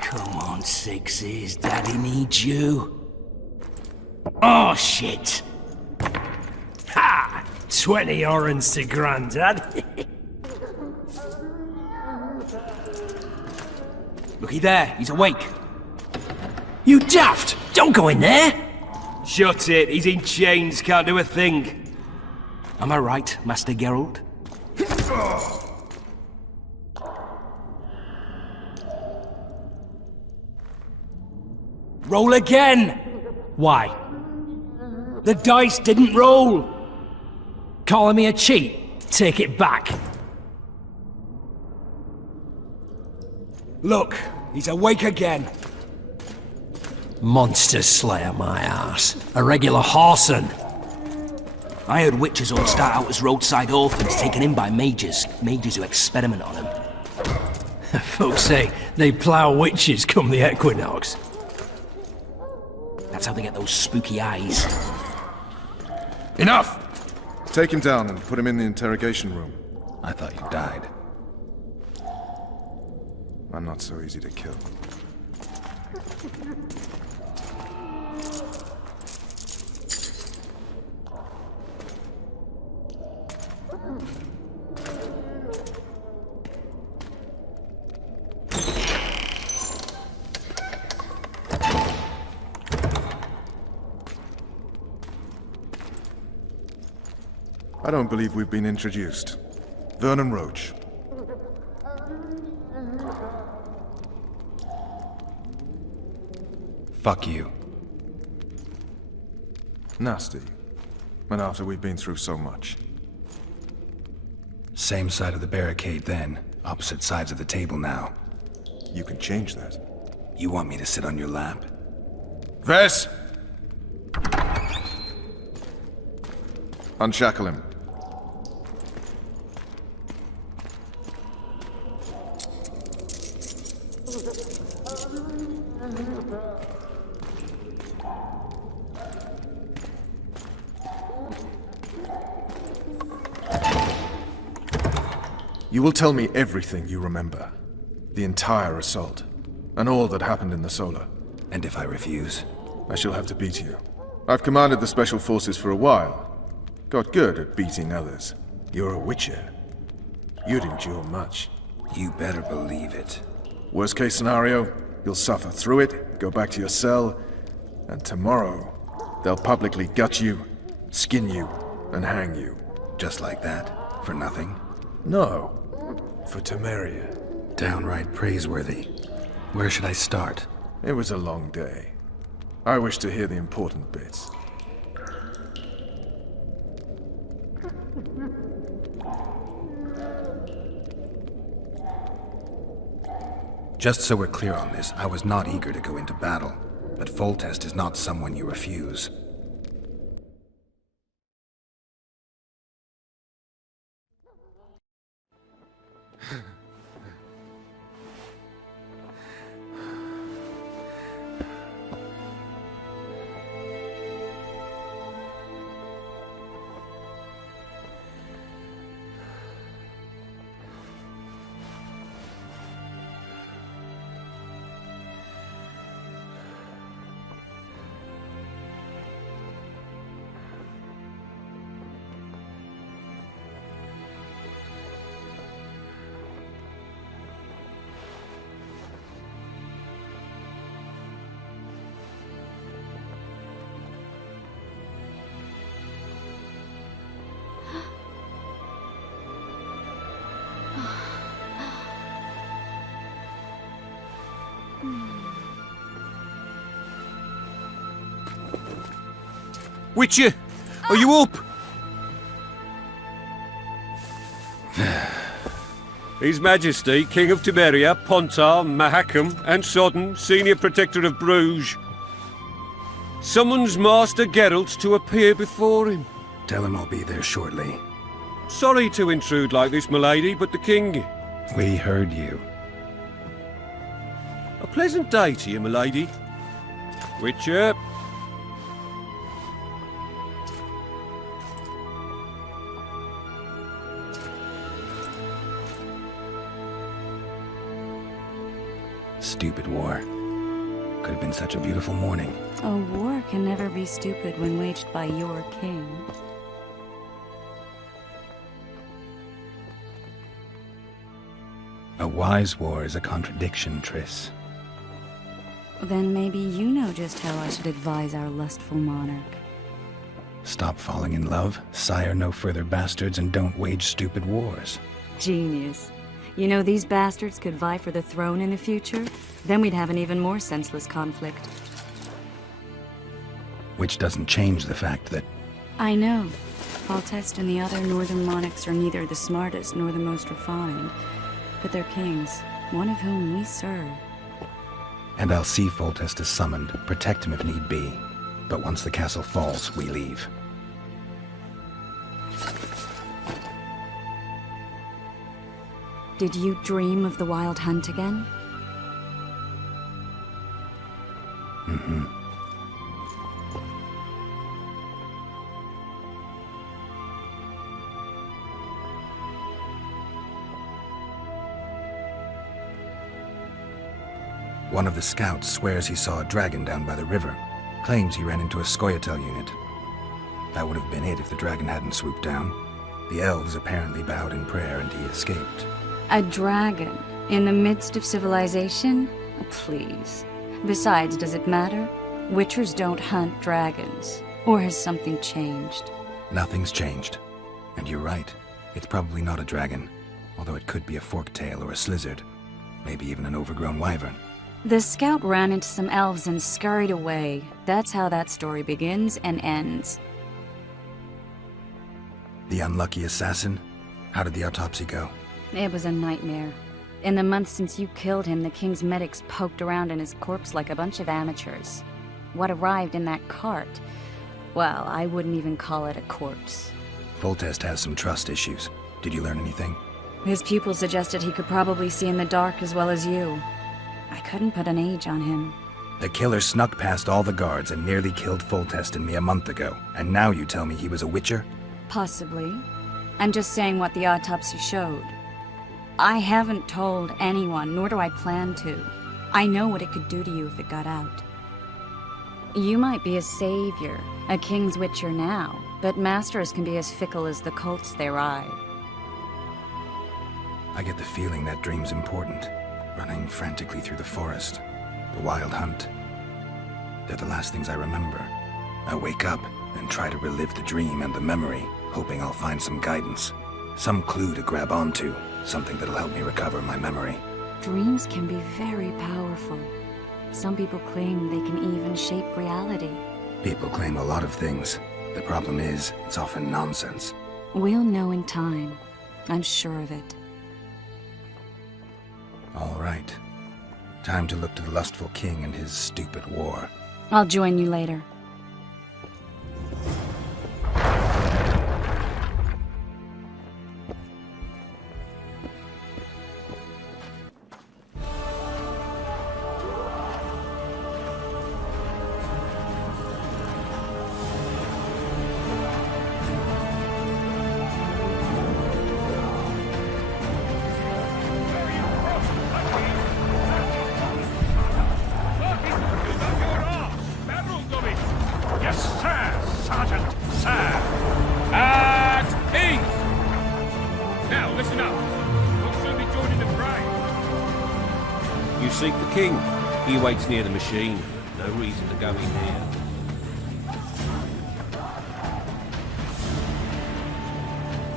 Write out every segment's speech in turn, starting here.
Come on, Sixes. Daddy needs you. Oh, shit. Ha! 20 orange to Grandad. Looky there. He's awake. You daft! Don't go in there! Shut it. He's in chains. Can't do a thing. Am I right, Master Geralt? Roll again! Why? The dice didn't roll! Calling me a cheat? Take it back. Look, he's awake again. Monster Slayer, my ass. A regular whoreson. I heard witches all start out as roadside orphans taken in by mages. Mages who experiment on them. Folks say they plough witches come the equinox. That's how they get those spooky eyes. Enough! Take him down and put him in the interrogation room. I thought you died. I'm not so easy to kill. I don't believe we've been introduced. Vernon Roach. Fuck you. Nasty. And after we've been through so much. Same side of the barricade then, opposite sides of the table now. You can change that. You want me to sit on your lap? Ves! Unshackle him. You will tell me everything you remember. The entire assault. And all that happened in the Solar. And if I refuse? I shall have to beat you. I've commanded the Special Forces for a while. Got good at beating others. You're a witcher. You'd endure much. You better believe it. Worst case scenario, you'll suffer through it, go back to your cell, and tomorrow, they'll publicly gut you, skin you, and hang you. Just like that? For nothing? No. For Temeria. Downright praiseworthy. Where should I start? It was a long day. I wish to hear the important bits. Just so we're clear on this, I was not eager to go into battle, but Foltest is not someone you refuse. Witcher, are you up? His Majesty, King of Temeria, Pontar, Mahakam, and Sodden, Senior Protector of Bruges. Summons Master Geralt to appear before him. Tell him I'll be there shortly. Sorry to intrude like this, milady, but the king... We heard you. A pleasant day to you, milady. Witcher. Stupid war. Could have been such a beautiful morning. A war can never be stupid when waged by your king. A wise war is a contradiction, Triss. Then maybe you know just how I should advise our lustful monarch. Stop falling in love, sire no further bastards, and don't wage stupid wars. Genius. You know, these bastards could vie for the throne in the future? Then we'd have an even more senseless conflict. Which doesn't change the fact that... I know. Foltest and the other northern monarchs are neither the smartest nor the most refined, but they're kings, one of whom we serve. And I'll see Foltest is summoned, protect him if need be. But once the castle falls, we leave. Did you dream of the wild hunt again? Mm-hmm. One of the scouts swears he saw a dragon down by the river. Claims he ran into a Scoia'tael unit. That would have been it if the dragon hadn't swooped down. The elves apparently bowed in prayer and he escaped. A dragon? In the midst of civilization? Please. Besides, does it matter? Witchers don't hunt dragons. Or has something changed? Nothing's changed. And you're right. It's probably not a dragon. Although it could be a forktail or a slizzard. Maybe even an overgrown wyvern. The scout ran into some elves and scurried away. That's how that story begins and ends. The unlucky assassin? How did the autopsy go? It was a nightmare. In the months since you killed him, the king's medics poked around in his corpse like a bunch of amateurs. What arrived in that cart? Well, I wouldn't even call it a corpse. Foltest has some trust issues. Did you learn anything? His pupils suggested he could probably see in the dark as well as you. I couldn't put an age on him. The killer snuck past all the guards and nearly killed Foltest and me a month ago. And now you tell me he was a witcher? Possibly. I'm just saying what the autopsy showed. I haven't told anyone, nor do I plan to. I know what it could do to you if it got out. You might be a savior, a king's witcher now, but masters can be as fickle as the colts they ride. I get the feeling that dream's important. Running frantically through the forest. The wild hunt. They're the last things I remember. I wake up and try to relive the dream and the memory, hoping I'll find some guidance. Some clue to grab onto. Something that'll help me recover my memory. Dreams can be very powerful. Some people claim they can even shape reality. People claim a lot of things. The problem is, it's often nonsense. We'll know in time. I'm sure of it. All right. Time to look to the lustful king and his stupid war. I'll join you later. Seek the king. He waits near the machine. No reason to go in here.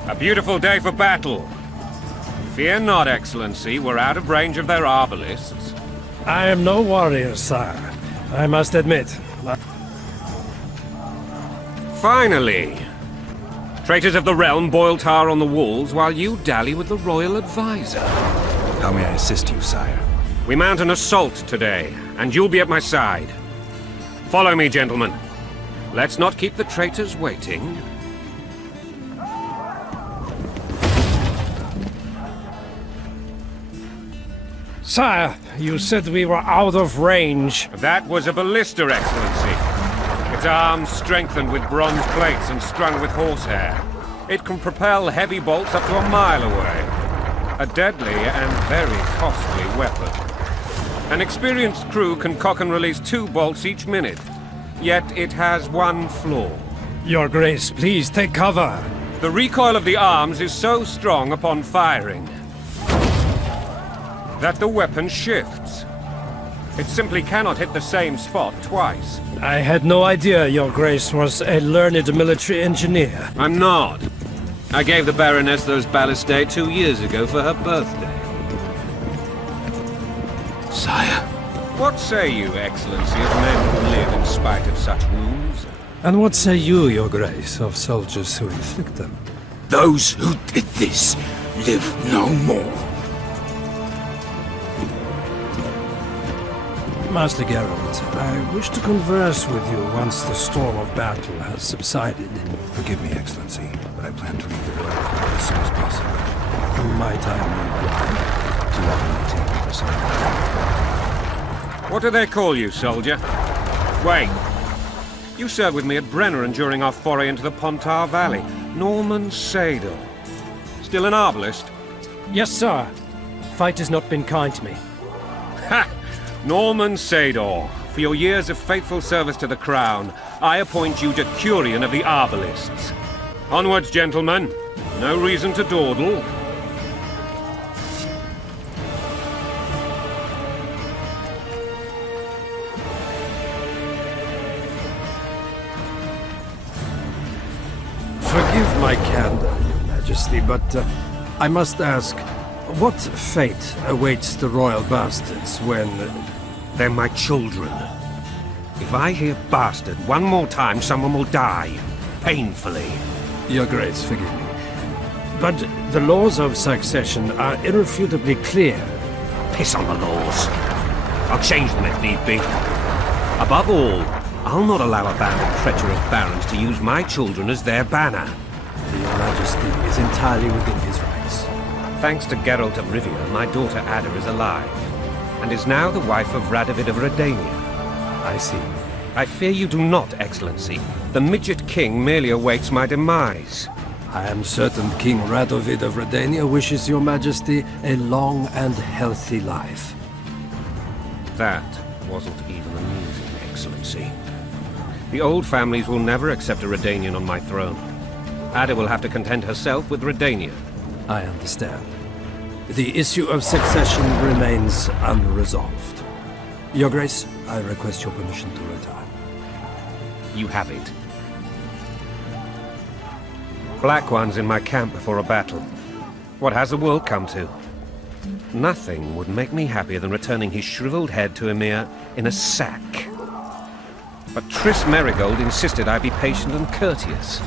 A beautiful day for battle. Fear not, Excellency. We're out of range of their arbalists. I am no warrior, sire. I must admit. Finally! Traitors of the realm boil tar on the walls while you dally with the royal advisor. How may I assist you, sire? We mount an assault today, and you'll be at my side. Follow me, gentlemen. Let's not keep the traitors waiting. Sire, you said we were out of range. That was a ballista, Excellency. Its arms strengthened with bronze plates and strung with horsehair. It can propel heavy bolts up to a mile away. A deadly and very costly weapon. An experienced crew can cock and release 2 bolts each minute. Yet it has one flaw. Your Grace, please take cover. The recoil of the arms is so strong upon firing that the weapon shifts. It simply cannot hit the same spot twice. I had no idea Your Grace was a learned military engineer. I'm not. I gave the Baroness those ballistae 2 years ago for her birthday. Sire. What say you, Excellency, of men who live in spite of such wounds? And what say you, Your Grace, of soldiers who inflict them? Those who did this live no more. Master Geralt, I wish to converse with you once the storm of battle has subsided. Forgive me, Excellency, but I plan to leave the royal court as soon as possible. Might I know why? To offer my temple for some. What do they call you, soldier? Wait. You served with me at Brenner during our foray into the Pontar Valley. Norman Sador. Still an arbalist? Yes, sir. Fight has not been kind to me. Ha! Norman Sador, for your years of faithful service to the Crown, I appoint you Decurion of the Arbalists. Onwards, gentlemen. No reason to dawdle. Forgive my candor, Your Majesty, but I must ask, what fate awaits the royal bastards when... They're my children. If I hear bastard one more time, someone will die. Painfully. Your Grace, forgive me. But the laws of succession are irrefutably clear. Piss on the laws. I'll change them if need be. Above all, I'll not allow a band of treacherous barons to use my children as their banner. Your Majesty is entirely within his rights. Thanks to Geralt of Rivia, my daughter Ada is alive, and is now the wife of Radovid of Redania. I see. I fear you do not, Excellency. The midget king merely awaits my demise. I am certain King Radovid of Redania wishes Your Majesty a long and healthy life. That wasn't even amusing, Excellency. The old families will never accept a Redanian on my throne. Ada will have to content herself with Redania. I understand. The issue of succession remains unresolved. Your Grace, I request your permission to retire. You have it. Black One's in my camp before a battle. What has the world come to? Nothing would make me happier than returning his shriveled head to Emir in a sack. But Triss Merigold insisted I be patient and courteous.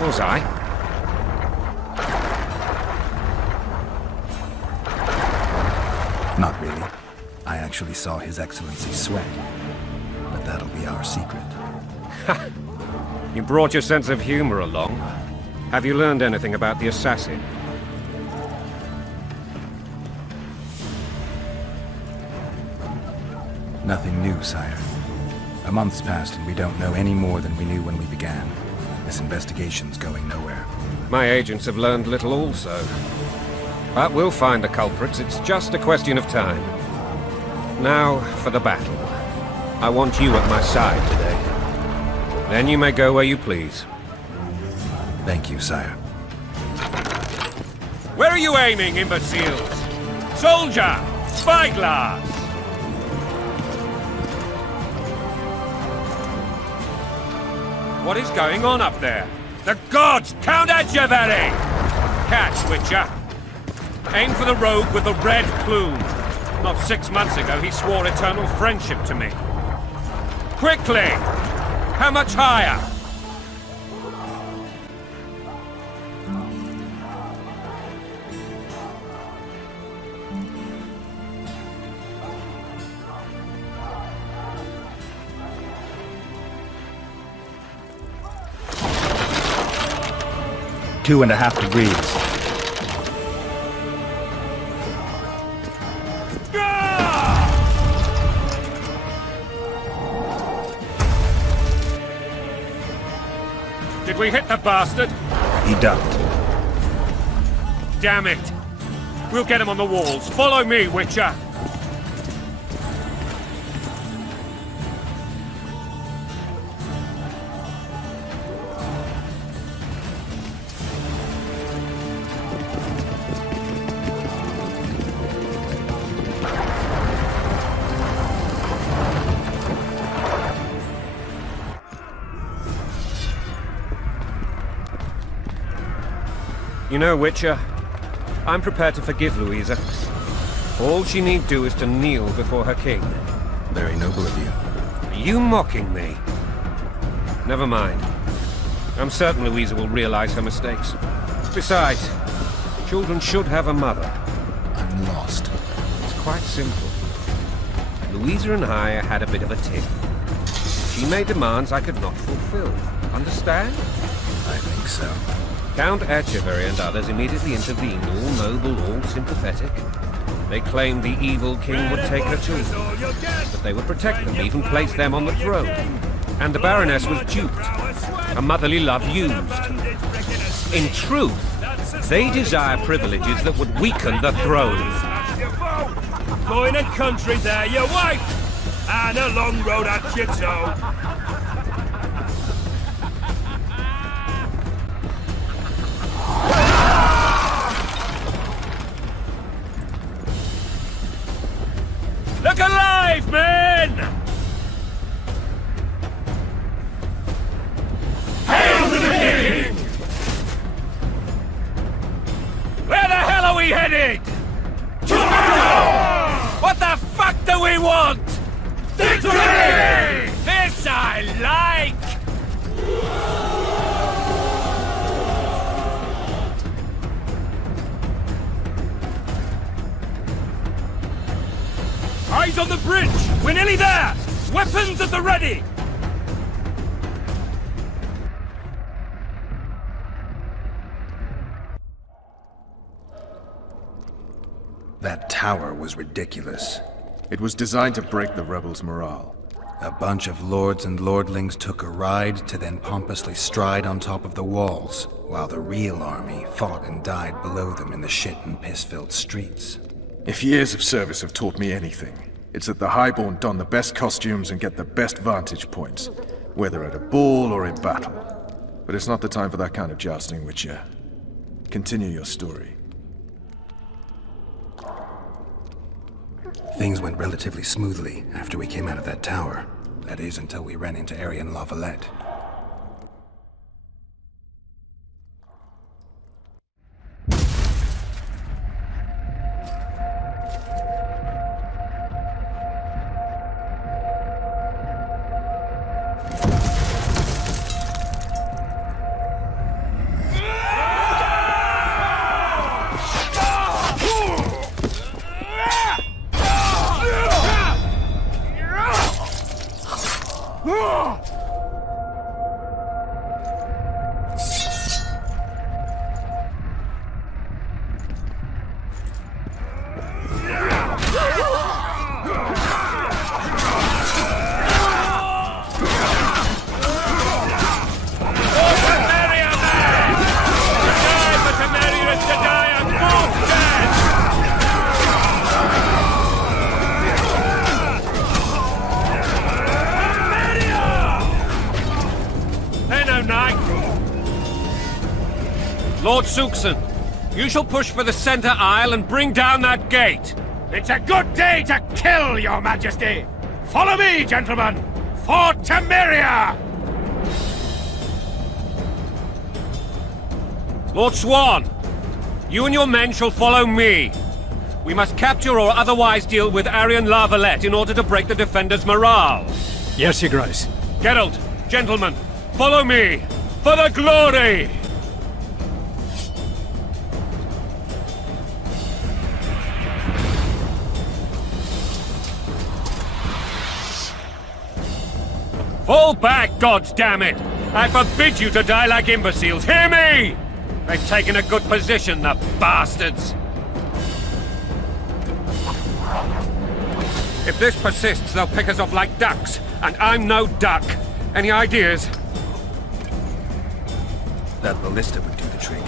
Was I? Not really. I actually saw His Excellency sweat. But that'll be our secret. You brought your sense of humor along. Have you learned anything about the assassin? Nothing new, sire. A month's passed and we don't know any more than we knew when we began. This investigation's going nowhere. My agents have learned little also. But we'll find the culprits. It's just a question of time. Now, for the battle. I want you at my side today. Then you may go where you please. Thank you, sire. Where are you aiming, imbeciles? Soldier! Spyglass! What is going on up there? The gods! Count Edgevery! Catch, Witcher. Aim for the rogue with the red plume. Not 6 months ago, he swore eternal friendship to me. Quickly! How much higher? 2.5 degrees. Did we hit the bastard? He ducked. Damn it! We'll get him on the walls. Follow me, Witcher! You know, Witcher, I'm prepared to forgive Louisa. All she need do is to kneel before her king. Very noble of you. Are you mocking me? Never mind. I'm certain Louisa will realize her mistakes. Besides, children should have a mother. I'm lost. It's quite simple. Louisa and I had a bit of a tiff. She made demands I could not fulfill. Understand? I think so. Count Echeverry and others immediately intervened, all noble, all sympathetic. They claimed the evil king would take her children, but they would protect them, even place them on the throne. And the Baroness was duped, her motherly love used. In truth, they desire privileges that would weaken the throne. Going and country there, your wife! And a long road at your toe. Look alive, men! Hail to the king! Where the hell are we headed? What the fuck do we want? Victory! This I like! Eyes on the bridge! We're nearly there! Weapons at the ready! That tower was ridiculous. It was designed to break the rebels' morale. A bunch of lords and lordlings took a ride to then pompously stride on top of the walls, while the real army fought and died below them in the shit and piss-filled streets. If years of service have taught me anything, it's that the highborn don the best costumes and get the best vantage points, whether at a ball or in battle. But it's not the time for that kind of jousting, Witcher. Continue your story. Things went relatively smoothly after we came out of that tower. That is, until we ran into Aryan Lavalette. Lord Suxon, you shall push for the center aisle and bring down that gate. It's a good day to kill, your majesty! Follow me, gentlemen! For Temeria! Lord Swan, you and your men shall follow me. We must capture or otherwise deal with Aryan Lavalette in order to break the defenders' morale. Yes, Your Grace. Geralt, gentlemen, follow me! For the glory! Fall back, goddammit! I forbid you to die like imbeciles, hear me! They've taken a good position, the bastards! If this persists, they'll pick us off like ducks, and I'm no duck. Any ideas? That ballista would do the trick.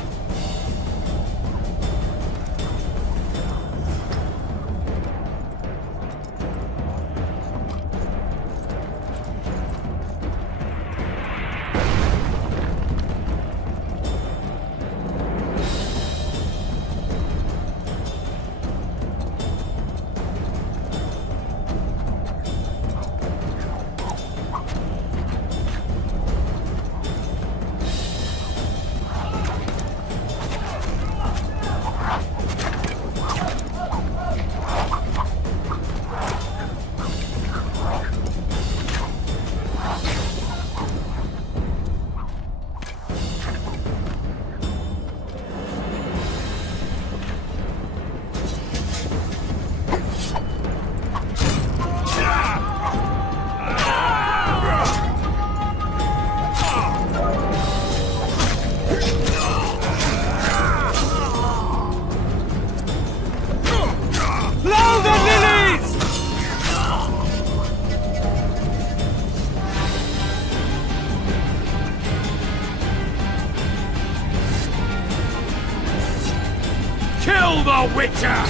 Kill the Witcher!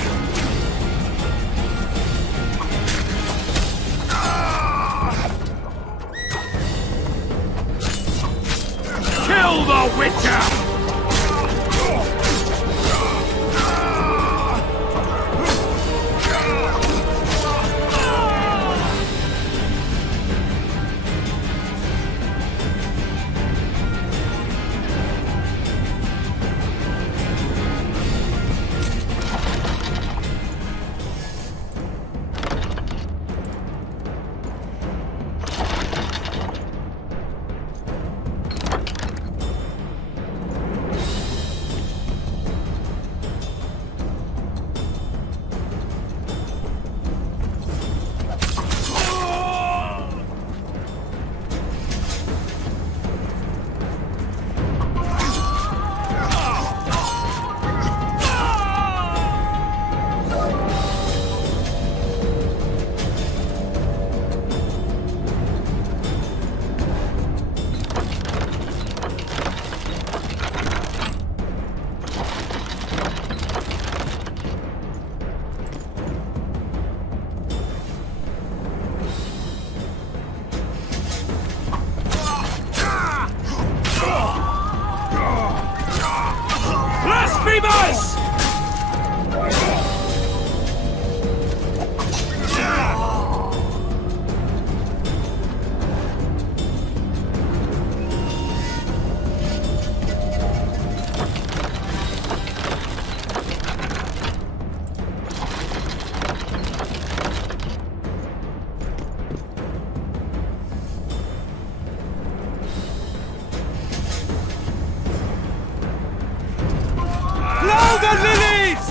Kill the Witcher! Blasphemers! Blow the lilies!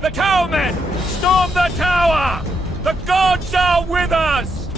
The towermen! Storm the tower! The gods are with us!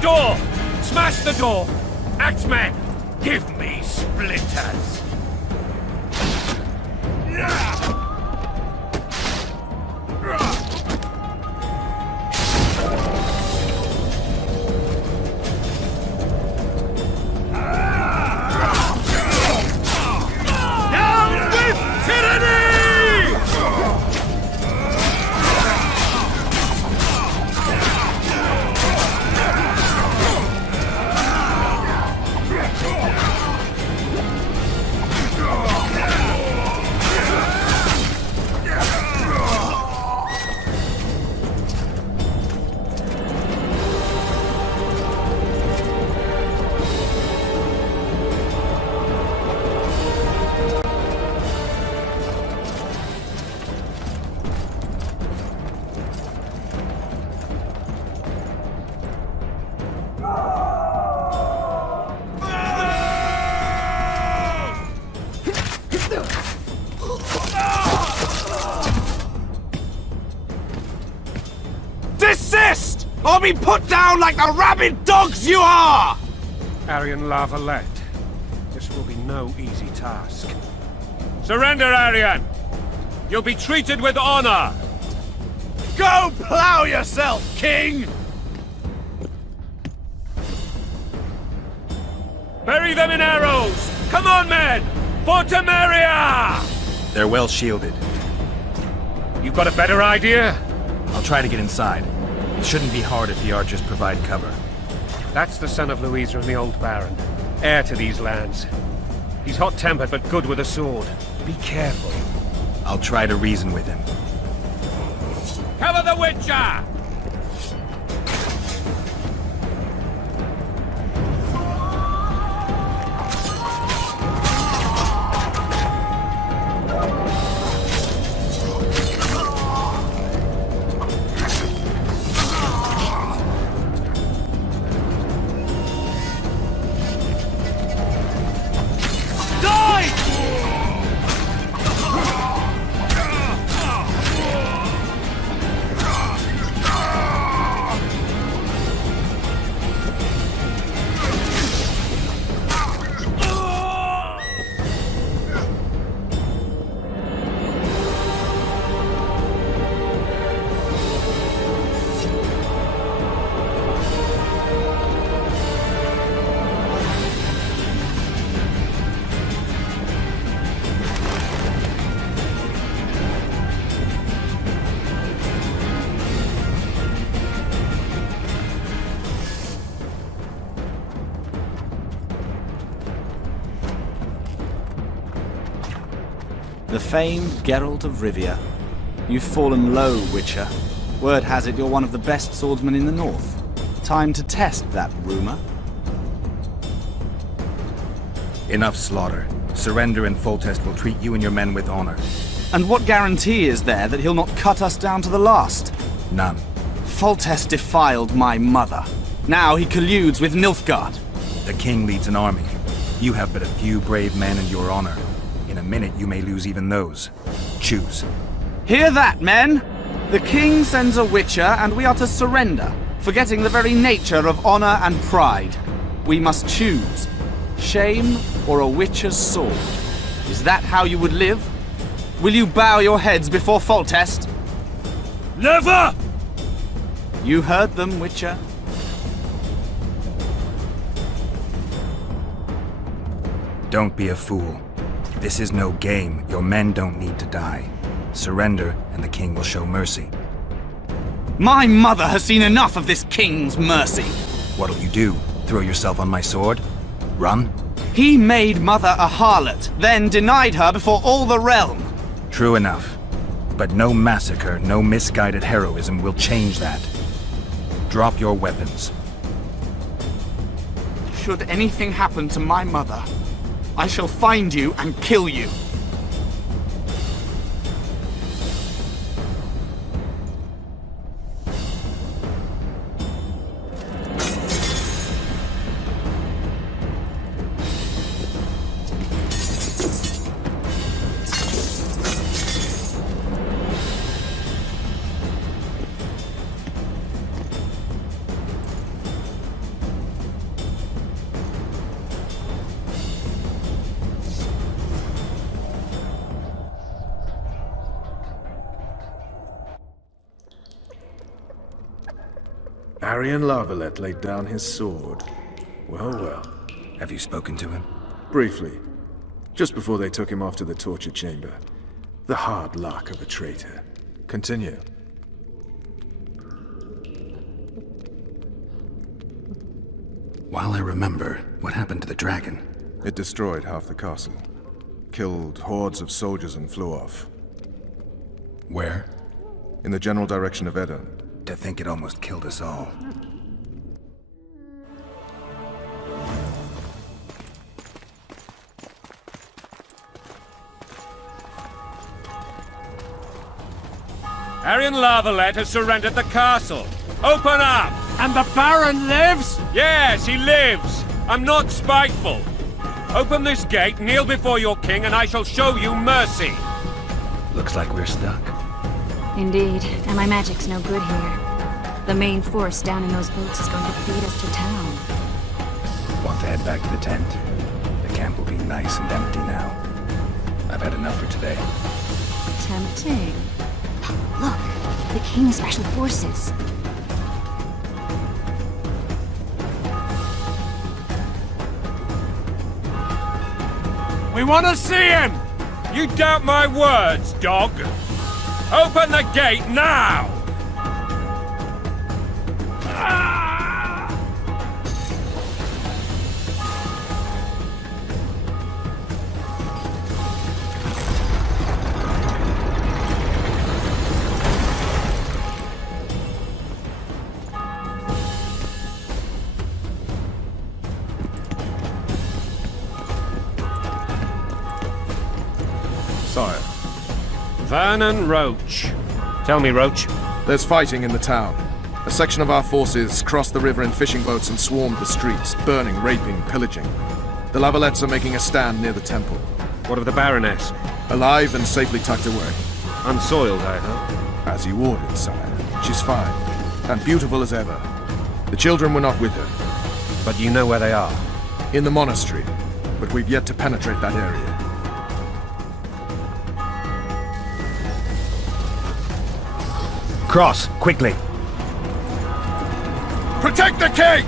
door! Smash the door! Axemen, give me splinters! Down with tyranny! Desist! Or be put down like the rabid dogs you are! Aryan Lavalette, this will be no easy task. Surrender, Aryan! You'll be treated with honor! Go plow yourself, King! Bury them in arrows! Come on, men! For Temeria! They're well shielded. You got a better idea? I'll try to get inside. It shouldn't be hard if the archers provide cover. That's the son of Louisa and the old Baron, heir to these lands. He's hot-tempered but good with a sword. Be careful. I'll try to reason with him. Cover the Witcher! The famed Geralt of Rivia. You've fallen low, Witcher. Word has it you're one of the best swordsmen in the north. Time to test that rumor. Enough slaughter. Surrender and Foltest will treat you and your men with honor. And what guarantee is there that he'll not cut us down to the last? None. Foltest defiled my mother. Now he colludes with Nilfgaard. The king leads an army. You have but a few brave men and your honor. In a minute, you may lose even those. Choose. Hear that, men? The king sends a Witcher, and we are to surrender, forgetting the very nature of honor and pride. We must choose. Shame or a Witcher's sword. Is that how you would live? Will you bow your heads before Foltest? Never! You heard them, Witcher. Don't be a fool. This is no game. Your men don't need to die. Surrender, and the king will show mercy. My mother has seen enough of this king's mercy. What'll you do? Throw yourself on my sword? Run? He made mother a harlot, then denied her before all the realm. True enough. But no massacre, no misguided heroism will change that. Drop your weapons. Should anything happen to my mother, I shall find you and kill you. Arian Lavalette laid down his sword. Well, well. Have you spoken to him? Briefly. Just before they took him off to the torture chamber. The hard luck of a traitor. Continue. While I remember, what happened to the dragon? It destroyed half the castle. Killed hordes of soldiers and flew off. Where? In the general direction of Edda. To think it almost killed us all. Arian Lavalette has surrendered the castle. Open up! And the Baron lives? Yes, he lives. I'm not spiteful. Open this gate, kneel before your king, and I shall show you mercy. Looks like we're stuck. Indeed, and my magic's no good here. The main force down in those boats is going to feed us to town. Want to head back to the tent? The camp will be nice and empty now. I've had enough for today. Tempting. Look, the King's Special Forces. We want to see him! You doubt my words, dog? Open the gate now! Sire, Vernon Roach. Tell me, Roach. there's fighting in the town. A section of our forces crossed the river in fishing boats and swarmed the streets, burning, raping, pillaging. The Lavalettes are making a stand near the temple. What of the Baroness? Alive and safely tucked away. Unsoiled, I hope. As you ordered, sire. She's fine. And beautiful as ever. The children were not with her. But you know where they are. In the monastery. But we've yet to penetrate that area. Cross, quickly. Protect the king!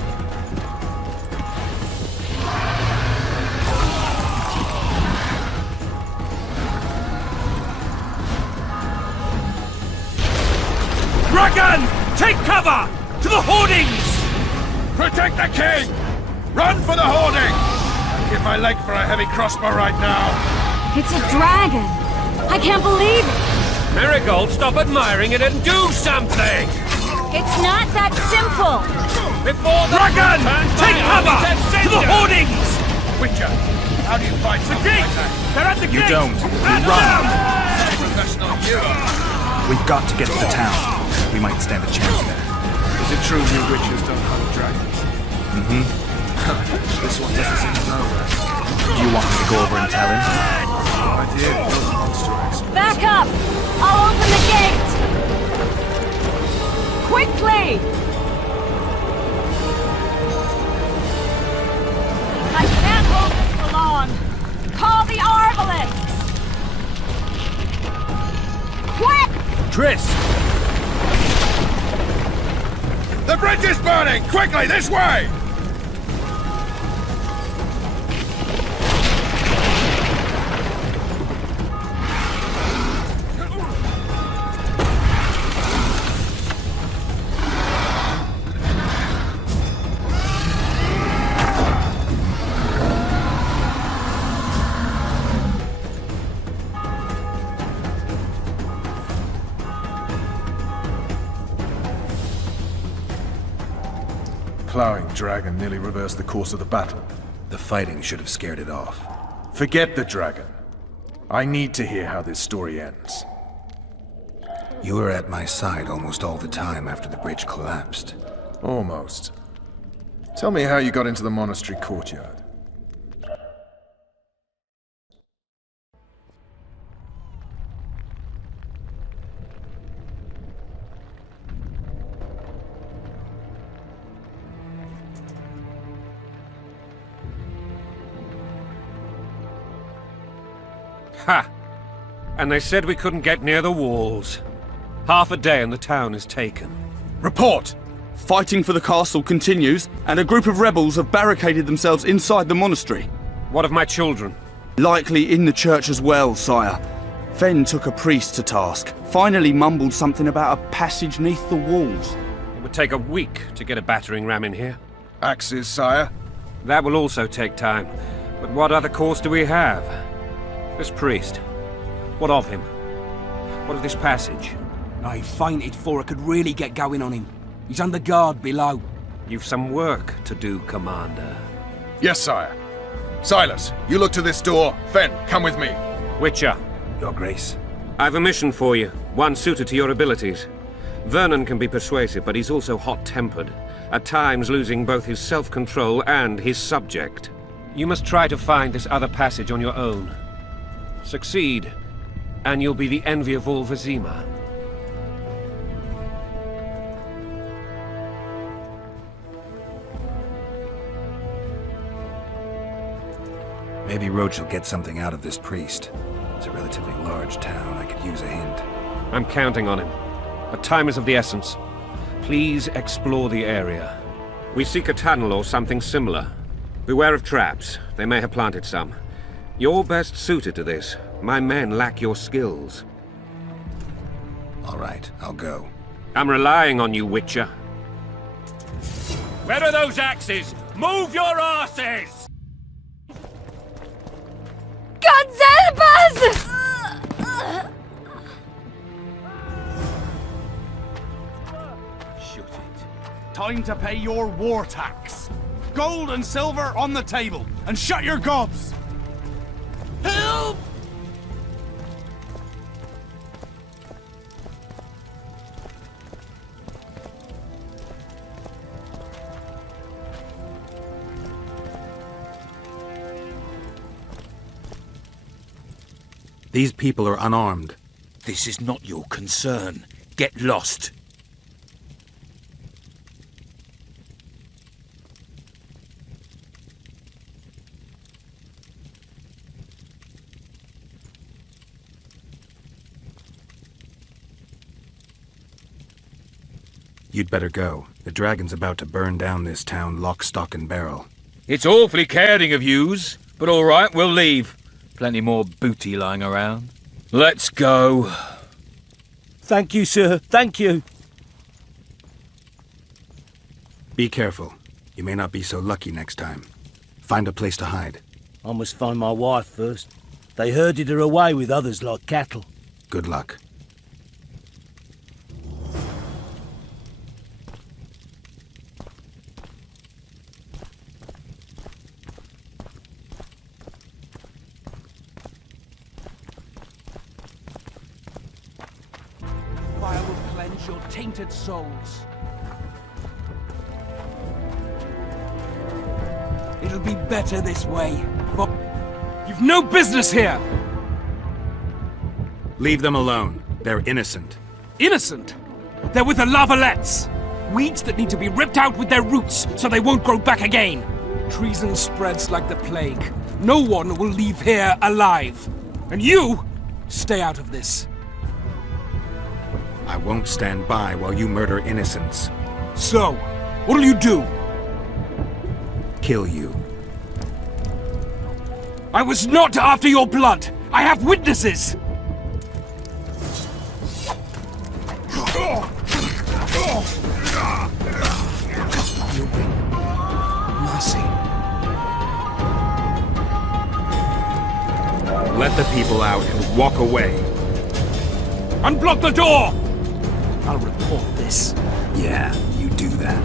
Dragon! Take cover! To the hoardings! Protect the king! Run for the hoarding! I'd give my leg for a heavy crossbow right now. It's a dragon! I can't believe it! Marigold, stop admiring it and do something! It's not that simple! Before the Dragon! turns Take my cover! army To the hoardings! Witcher, how do you fight The something gate! like that? They're at the You gate! don't. At You run. them! Professional you. We've got to get to the town. We might stand a chance there. Is it true you witches don't hunt dragons? Mm-hmm. This one doesn't seem to know that. Do you want me to go over and tell him? No idea. You're the monster expert. Back up! I'll open the gate! Quickly! I can't hold this for long. Call the Arvalists! Quick! Triss! The bridge is burning! Quickly, this way! Plowing dragon nearly reversed the course of the battle. The fighting should have scared it off. Forget the dragon. I need to hear how this story ends. You were at my side almost all the time after the bridge collapsed. Almost. Tell me how you got into the monastery courtyard. Ha! And they said we couldn't get near the walls. Half a day and the town is taken. Report! Fighting for the castle continues, and a group of rebels have barricaded themselves inside the monastery. What of my children? Likely in the church as well, sire. Fen took a priest to task, finally mumbled something about a passage neath the walls. It would take a week to get a battering ram in here. Axes, sire? That will also take time. But what other course do we have? This priest. What of him? What of this passage? I fainted before I could really get going on him. He's under guard below. You've some work to do, Commander. Yes, sire. Silas, you look to this door. Fen, come with me. Witcher. Your Grace. I've a mission for you, one suited to your abilities. Vernon can be persuasive, but he's also hot-tempered, at times losing both his self-control and his subject. You must try to find this other passage on your own. Succeed, and you'll be the envy of all Vizima. Maybe Roach will get something out of this priest. It's a relatively large town. I could use a hint. I'm counting on him. But time is of the essence. Please explore the area. We seek a tunnel or something similar. Beware of traps. They may have planted some. You're best suited to this. My men lack your skills. All right, I'll go. I'm relying on you, Witcher. Where are those axes? Move your asses! God help us! Shut it. Time to pay your war tax. Gold and silver on the table, and shut your gobs! Help! These people are unarmed. This is not your concern. Get lost. You'd better go. The dragon's about to burn down this town lock, stock, and barrel. It's awfully caring of yous, but all right, we'll leave. Plenty more booty lying around. Let's go. Thank you, sir. Thank you. Be careful. You may not be so lucky next time. Find a place to hide. I must find my wife first. They herded her away with others like cattle. Good luck. Fire will cleanse your tainted souls. It'll be better this way. You've no business here! Leave them alone. They're innocent. Innocent? They're with the lavalettes! Weeds that need to be ripped out with their roots so they won't grow back again. Treason spreads like the plague. No one will leave here alive. And you, stay out of this. I won't stand by while you murder innocents. So, what'll you do? Kill you. I was not after your blood! I have witnesses! You bring mercy. Let the people out and walk away. Unblock the door! I'll report this. Yeah, you do that.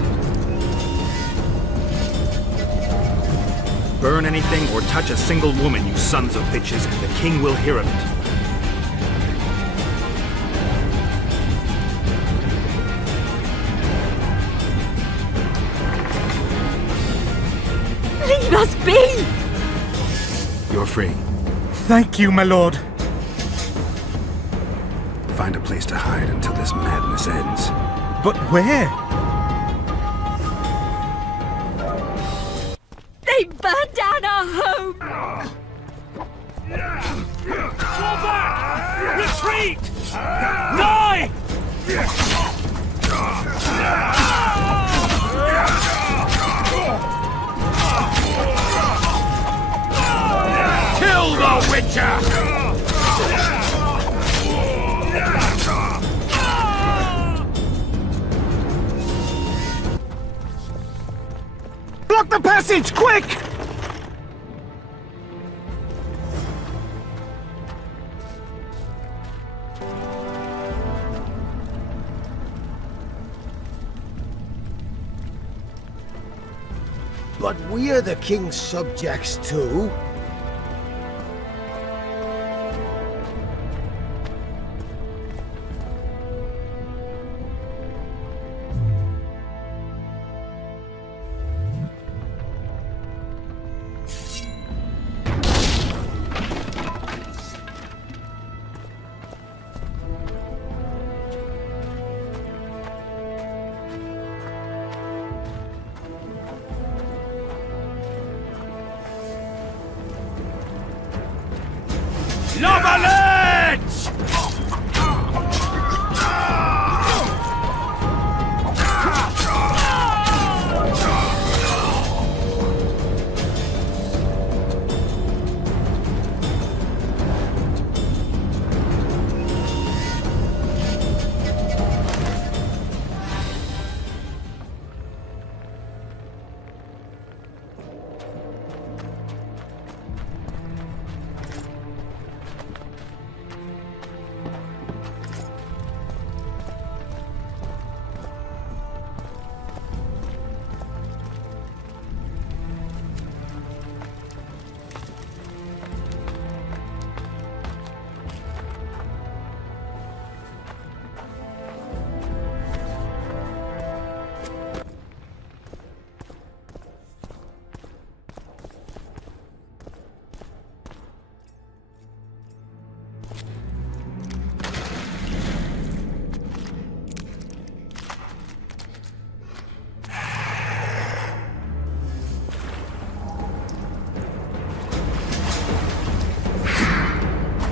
Burn anything or touch a single woman, you sons of bitches, and the king will hear of it. Leave us be! You're free. Thank you, my lord. Find a place to hide until this madness ends. But where? They burned down our home! Fall back! Retreat! Die! Block the passage, quick! But we are the king's subjects too.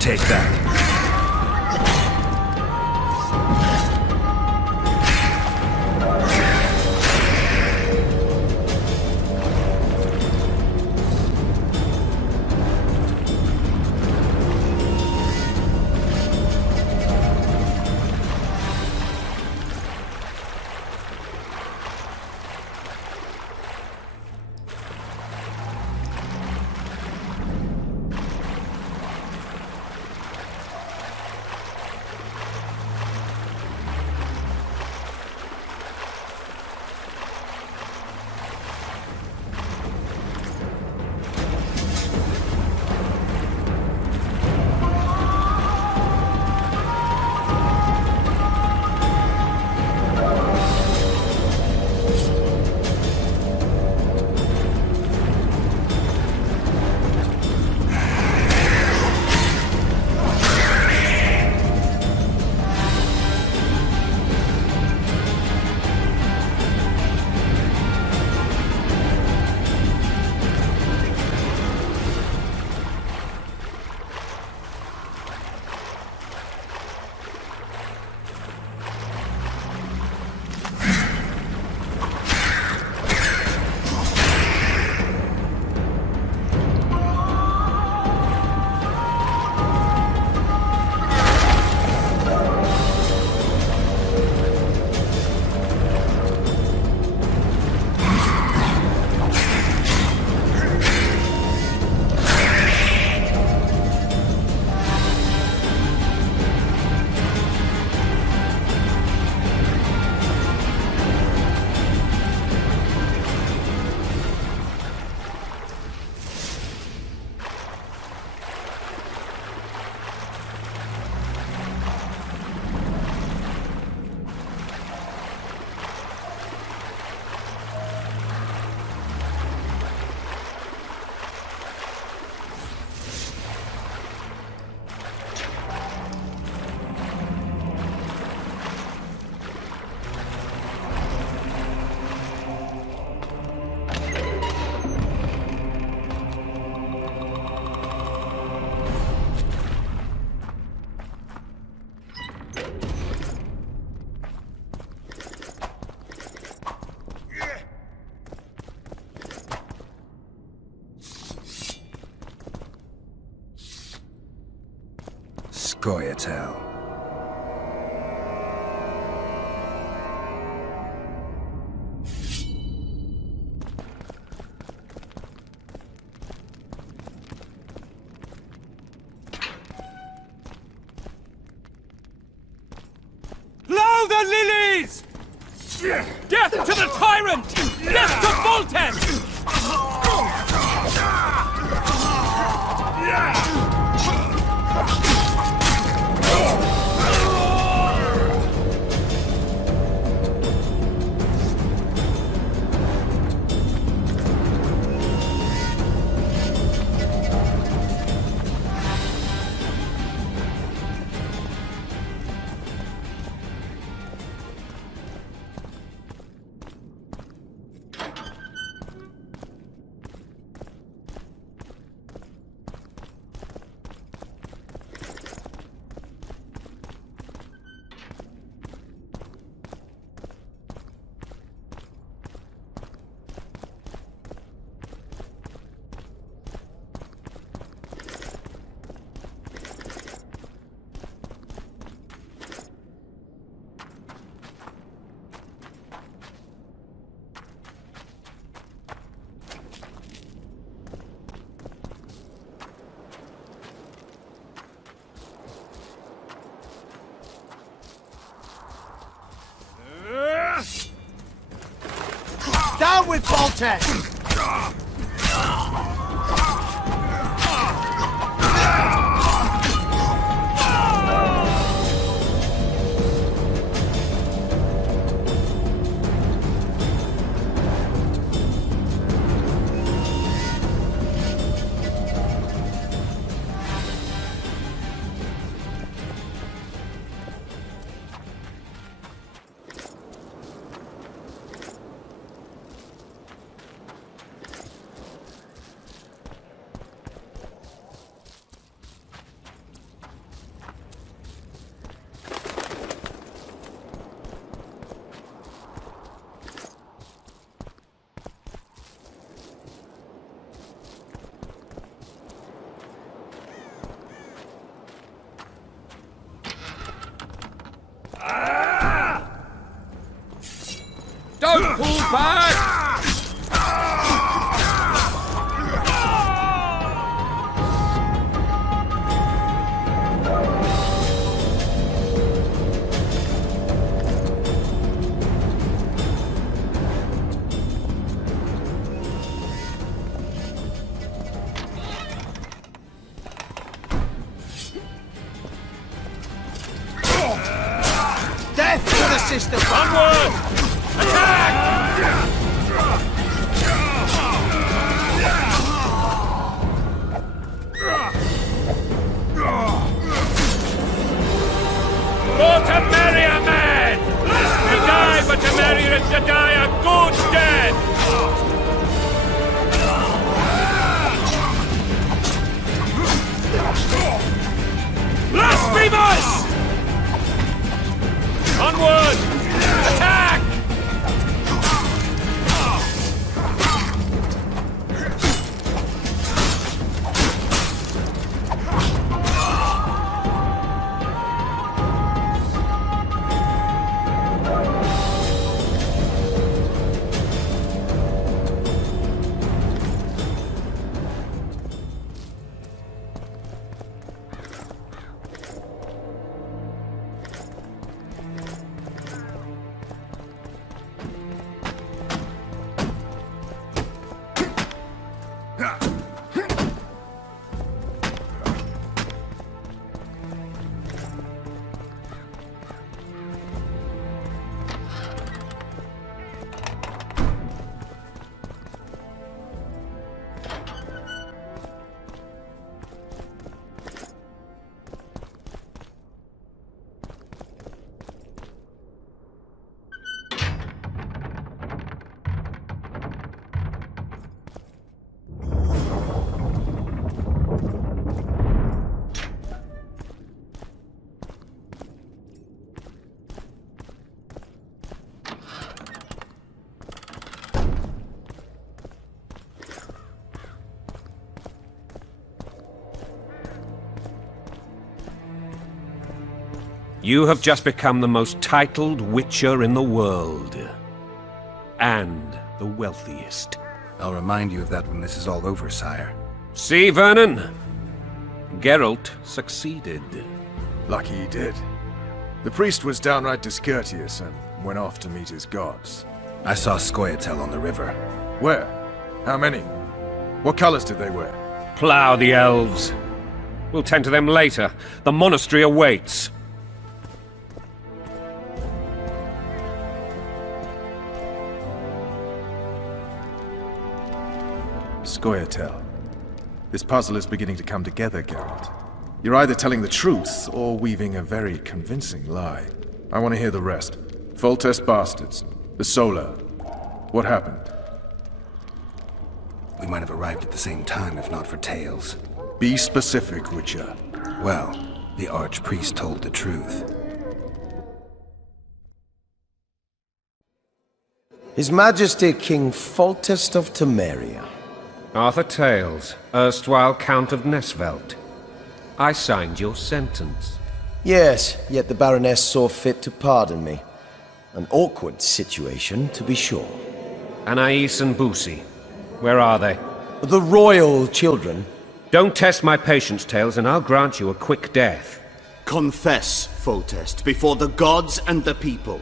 Take that. Scoia'tael. Blow the lilies! Death to the tyrant! Death to Volten! Down with Voltaire! Don't pull back! Death to the sister! Onward! Attack! For Temeria, man! To die for Temeria is to die a good death! Blasphemous! Onward! Attack! You have just become the most titled witcher in the world. And the wealthiest. I'll remind you of that when this is all over, sire. See, Vernon? Geralt succeeded. Lucky he did. The priest was downright discourteous and went off to meet his gods. I saw Scoia'tael on the river. Where? How many? What colors did they wear? Plough the elves. We'll tend to them later. The monastery awaits. Scoia'tael. This puzzle is beginning to come together, Geralt. You're either telling the truth or weaving a very convincing lie. I want to hear the rest. Foltest bastards. The Solar. What happened? We might have arrived at the same time if not for tales. Be specific, Witcher. Well, the archpriest told the truth. His Majesty King Foltest of Temeria. Arthur Tales, erstwhile Count of Nesvelt. I signed your sentence. Yes, yet the Baroness saw fit to pardon me. An awkward situation, to be sure. Anais and Boussy, where are they? The royal children. Don't test my patience, Tales, and I'll grant you a quick death. Confess, Foltest, before the gods and the people.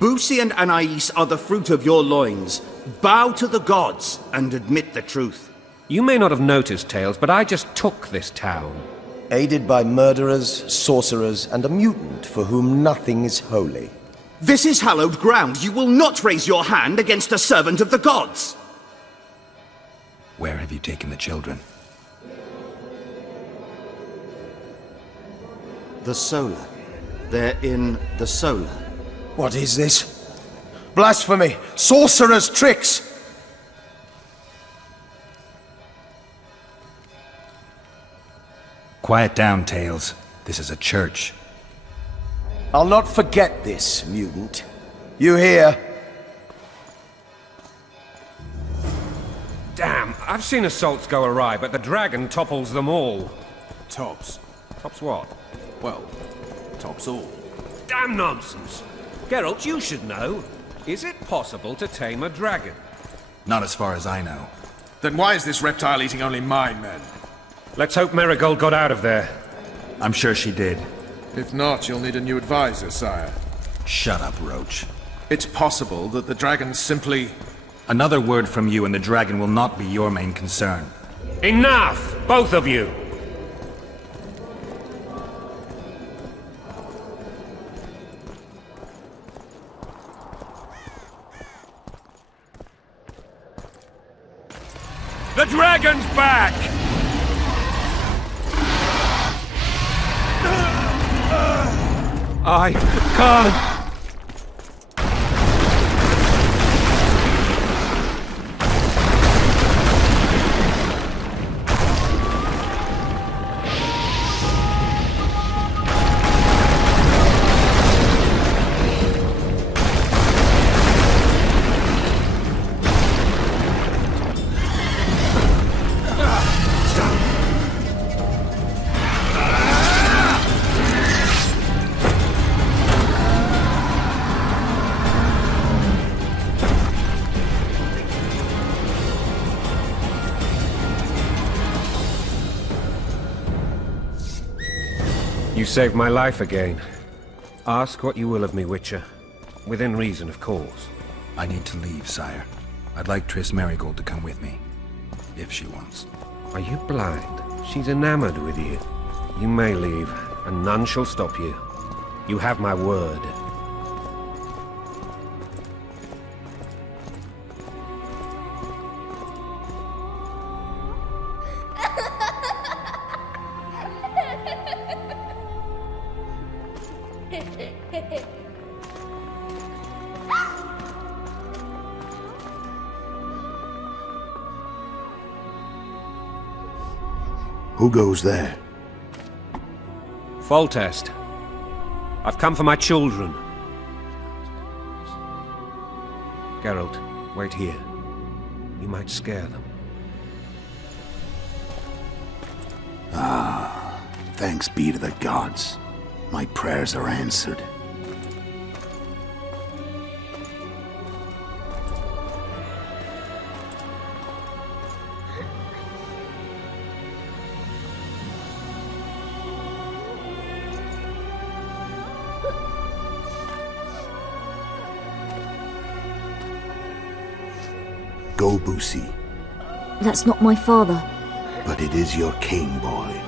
Boussy and Anais are the fruit of your loins. Bow to the gods and admit the truth. You may not have noticed, Tales, but I just took this town. Aided by murderers, sorcerers, and a mutant for whom nothing is holy. This is hallowed ground. You will not raise your hand against a servant of the gods. Where have you taken the children? The Solar. They're in the Solar. What is this? Blasphemy! Sorcerer's tricks! Quiet down, Tales. This is a church. I'll not forget this, mutant. You hear? Damn, I've seen assaults go awry, but the dragon topples them all. Tops. Tops what? Well, tops all. Damn nonsense! Geralt, you should know. Is it possible to tame a dragon? Not as far as I know. Then why is this reptile eating only my men? Let's hope Marigold got out of there. I'm sure she did. If not, you'll need a new advisor, sire. Shut up, Roach. It's possible that the dragon simply... Another word from you and the dragon will not be your main concern. Enough! Both of you! The dragon's back! I can't... You saved my life again. Ask what you will of me, Witcher. Within reason, of course. I need to leave, sire. I'd like Triss Marigold to come with me. If she wants. Are you blind? She's enamored with you. You may leave, and none shall stop you. You have my word. Who goes there? Foltest. I've come for my children. Geralt, wait here. You might scare them. Thanks be to the gods. My prayers are answered. Go, Boosie. That's not my father. But it is your king, boy.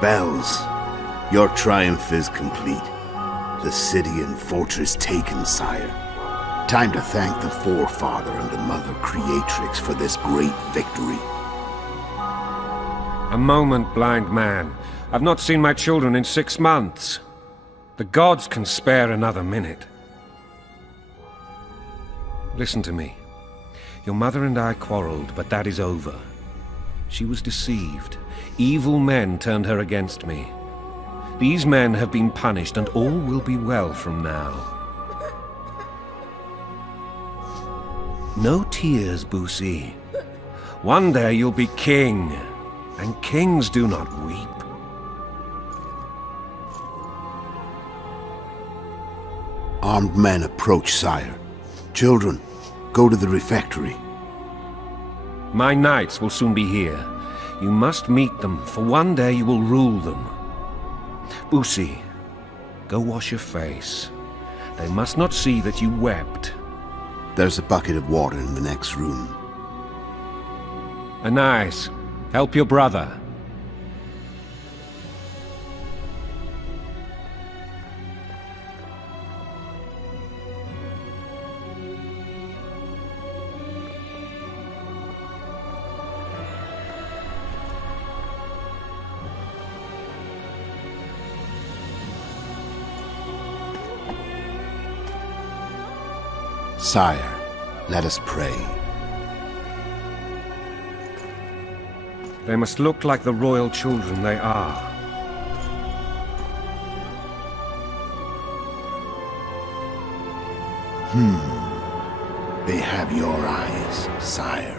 Bells, your triumph is complete. The city and fortress taken, sire. Time to thank the forefather and the mother creatrix for this great victory. A moment, blind man. I've not seen my children in 6 months. The gods can spare another minute. Listen to me. Your mother and I quarreled, but that is over. She was deceived. Evil men turned her against me. These men have been punished, and all will be well from now. No tears, Boosie. One day you'll be king, and kings do not weep. Armed men approach, sire. Children, go to the refectory. My knights will soon be here. You must meet them, for one day you will rule them. Boosie, go wash your face. They must not see that you wept. There's a bucket of water in the next room. Anais, help your brother. Sire, let us pray. They must look like the royal children they are. They have your eyes, sire.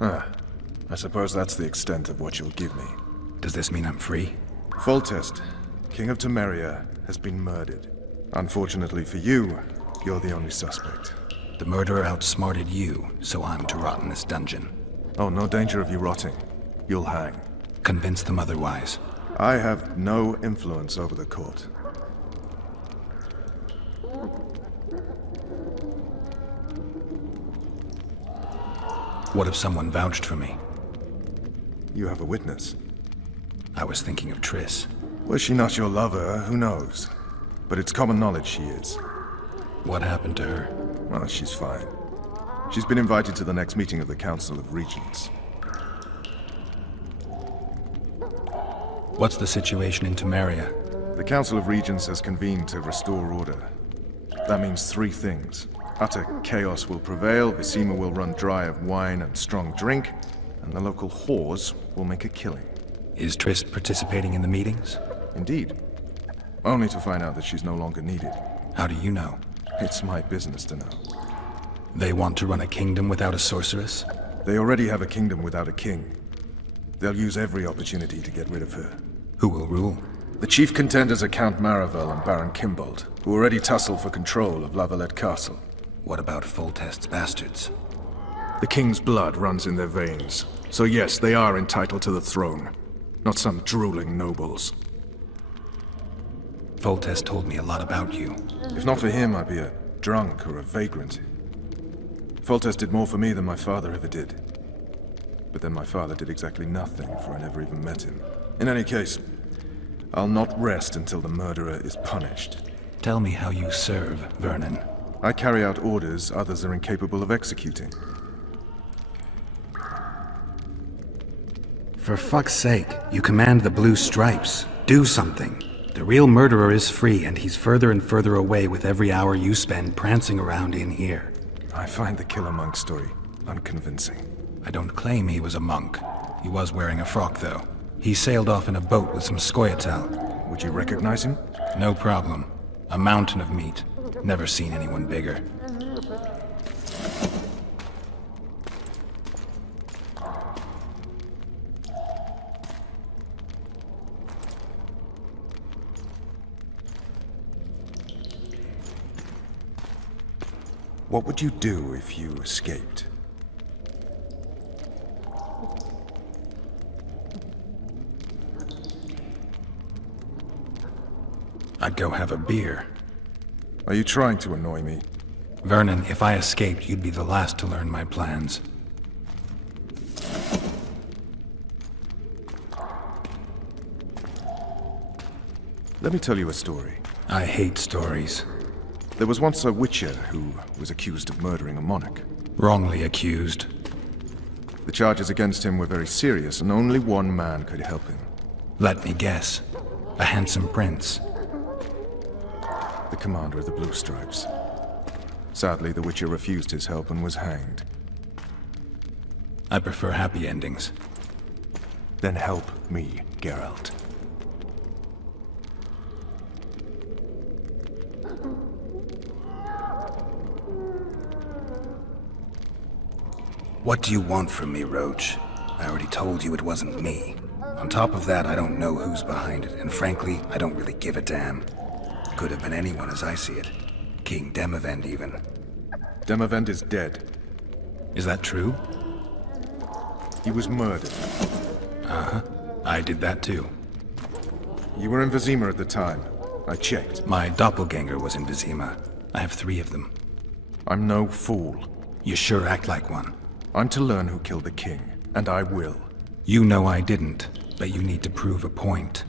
I suppose that's the extent of what you'll give me. Does this mean I'm free? Foltest, King of Temeria, has been murdered. Unfortunately for you, you're the only suspect. The murderer outsmarted you, so I'm to rot in this dungeon. Oh, no danger of you rotting. You'll hang. Convince them otherwise. I have no influence over the court. What if someone vouched for me? You have a witness. I was thinking of Triss. Was she not your lover? Who knows? But it's common knowledge she is. What happened to her? Well, she's fine. She's been invited to the next meeting of the Council of Regents. What's the situation in Temeria? The Council of Regents has convened to restore order. That means three things. Utter chaos will prevail, Vizima will run dry of wine and strong drink, and the local whores will make a killing. Is Triss participating in the meetings? Indeed. Only to find out that she's no longer needed. How do you know? It's my business to know. They want to run a kingdom without a sorceress? They already have a kingdom without a king. They'll use every opportunity to get rid of her. Who will rule? The chief contenders are Count Maravel and Baron Kimbold, who already tussle for control of Lavalette Castle. What about Foltest's bastards? The king's blood runs in their veins, so yes, they are entitled to the throne. Not some drooling nobles. Foltest told me a lot about you. If not for him, I'd be a drunk or a vagrant. Foltest did more for me than my father ever did. But then my father did exactly nothing, for I never even met him. In any case, I'll not rest until the murderer is punished. Tell me how you serve, Vernon. I carry out orders others are incapable of executing. For fuck's sake, you command the Blue Stripes. Do something. The real murderer is free, and he's further and further away with every hour you spend prancing around in here. I find the Killer Monk story unconvincing. I don't claim he was a monk. He was wearing a frock, though. He sailed off in a boat with some Scoia'tael. Would you recognize him? No problem. A mountain of meat. Never seen anyone bigger. What would you do if you escaped? I'd go have a beer. Are you trying to annoy me? Vernon, if I escaped, you'd be the last to learn my plans. Let me tell you a story. I hate stories. There was once a witcher who was accused of murdering a monarch. Wrongly accused. The charges against him were very serious, and only one man could help him. Let me guess. A handsome prince. The commander of the Blue Stripes. Sadly, the witcher refused his help and was hanged. I prefer happy endings. Then help me, Geralt. What do you want from me, Roach? I already told you it wasn't me. On top of that, I don't know who's behind it, and frankly, I don't really give a damn. Could have been anyone as I see it. King Demavend, even. Demavend is dead. Is that true? He was murdered. Uh-huh. I did that too. You were in Vizima at the time. I checked. My doppelganger was in Vizima. I have 3 of them. I'm no fool. You sure act like one. I'm to learn who killed the king, and I will. You know I didn't, but you need to prove a point.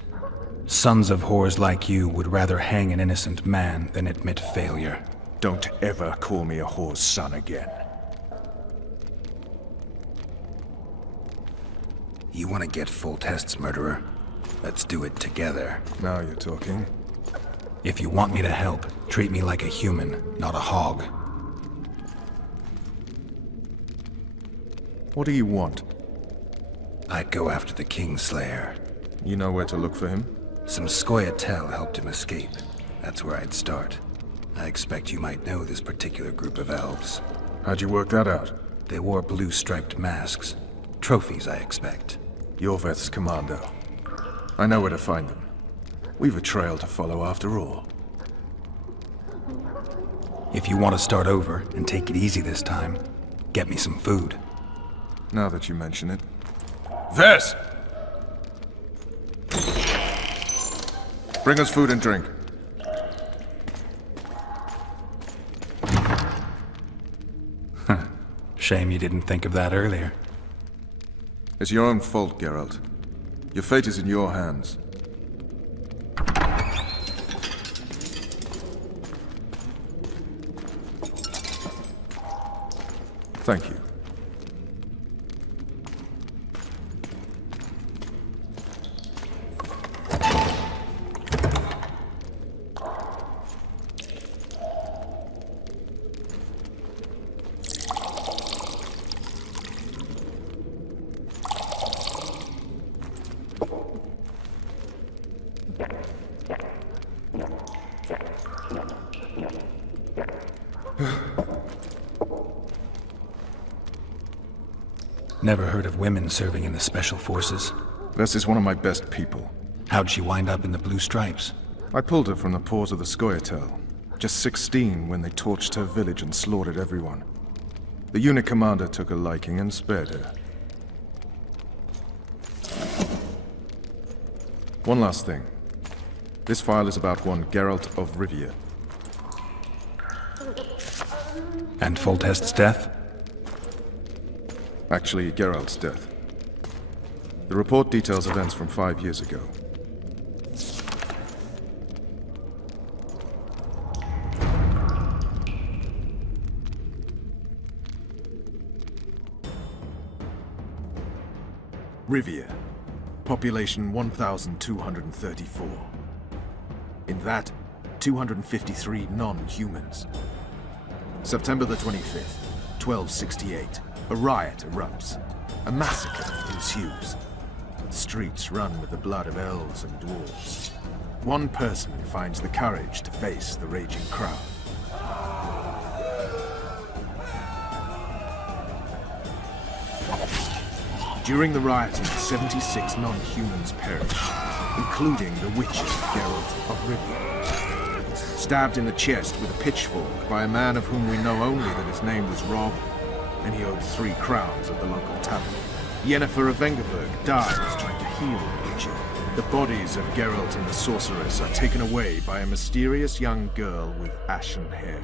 Sons of whores like you would rather hang an innocent man than admit failure. Don't ever call me a whore's son again. You want to get Foltest's murderer? Let's do it together. Now you're talking. If you want me to help, treat me like a human, not a hog. What do you want? I'd go after the Kingslayer. You know where to look for him? Some Scoia'tael helped him escape. That's where I'd start. I expect you might know this particular group of elves. How'd you work that out? They wore blue striped masks. Trophies, I expect. Yorveth's commando. I know where to find them. We've a trail to follow after all. If you want to start over and take it easy this time, get me some food. Now that you mention it. Ves! Bring us food and drink. Shame you didn't think of that earlier. It's your own fault, Geralt. Your fate is in your hands. Thank you. Never heard of women serving in the Special Forces. Ves is one of my best people. How'd she wind up in the Blue Stripes? I pulled her from the paws of the Scoia'tael. Just 16 when they torched her village and slaughtered everyone. The unit commander took a liking and spared her. One last thing. This file is about one Geralt of Rivia. And Foltest's death? Actually, Geralt's death. The report details events from 5 years ago. Rivia. Population 1,234. In that, 253 non-humans. September the 25th, 1268. A riot erupts. A massacre ensues. The streets run with the blood of elves and dwarves. One person finds the courage to face the raging crowd. During the rioting, 76 non-humans perished, including the witches Geralt of Rivia. Stabbed in the chest with a pitchfork by a man of whom we know only that his name was Rob, and he owed 3 crowns at the local tavern. Yennefer of Vengerberg dies trying to heal the witcher. The bodies of Geralt and the sorceress are taken away by a mysterious young girl with ashen hair.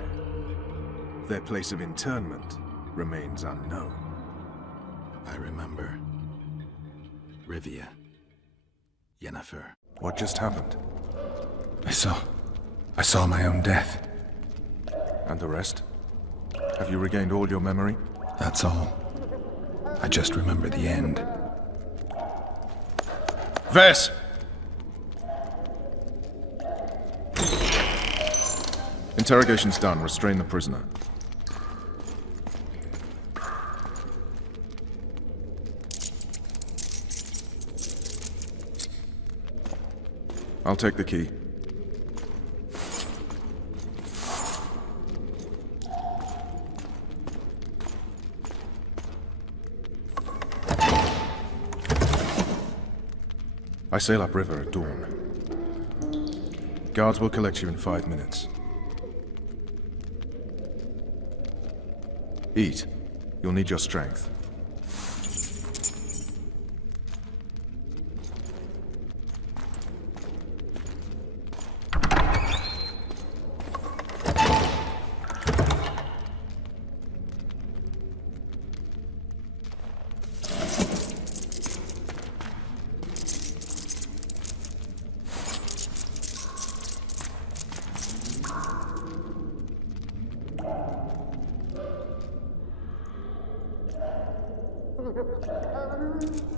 Their place of interment remains unknown. I remember. Rivia. Yennefer. What just happened? I saw my own death. And the rest? Have you regained all your memory? That's all. I just remember the end. Ves! Interrogation's done. Restrain the prisoner. I'll take the key. I sail upriver at dawn. Guards will collect you in 5 minutes. Eat. You'll need your strength.